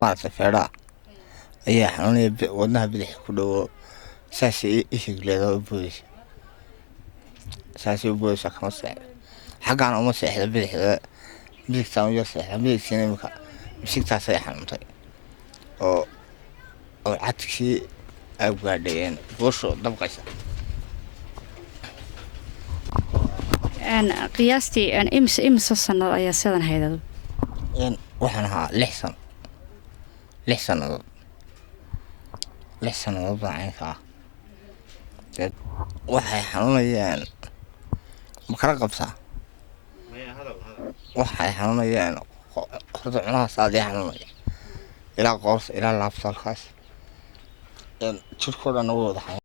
maaragtay feedhaha ayaa xanuunaya wadnaha bidix ku dhowo saasay ishigleeda u boodaysa saasay u boodaysaa kama seexdo xaggaana uma seexda bidixda midigtaan uya seexda midigtiina imika misigtaasay xanuuntay oo cadkii ay gaadhayeen boosho dabqaysa qiyaastii imisa sano ayaa sidan haydado waxaan ahaa 6 sannadood 6 sannadood baa caynka ah waxay xanuunayaan makala qabtaa waxay xanuunayaan horta cunahaas aadii xanuunaya ilaa qoorta ilaa laabtaalkaas jirkoo dhan ugu wada xanuunaya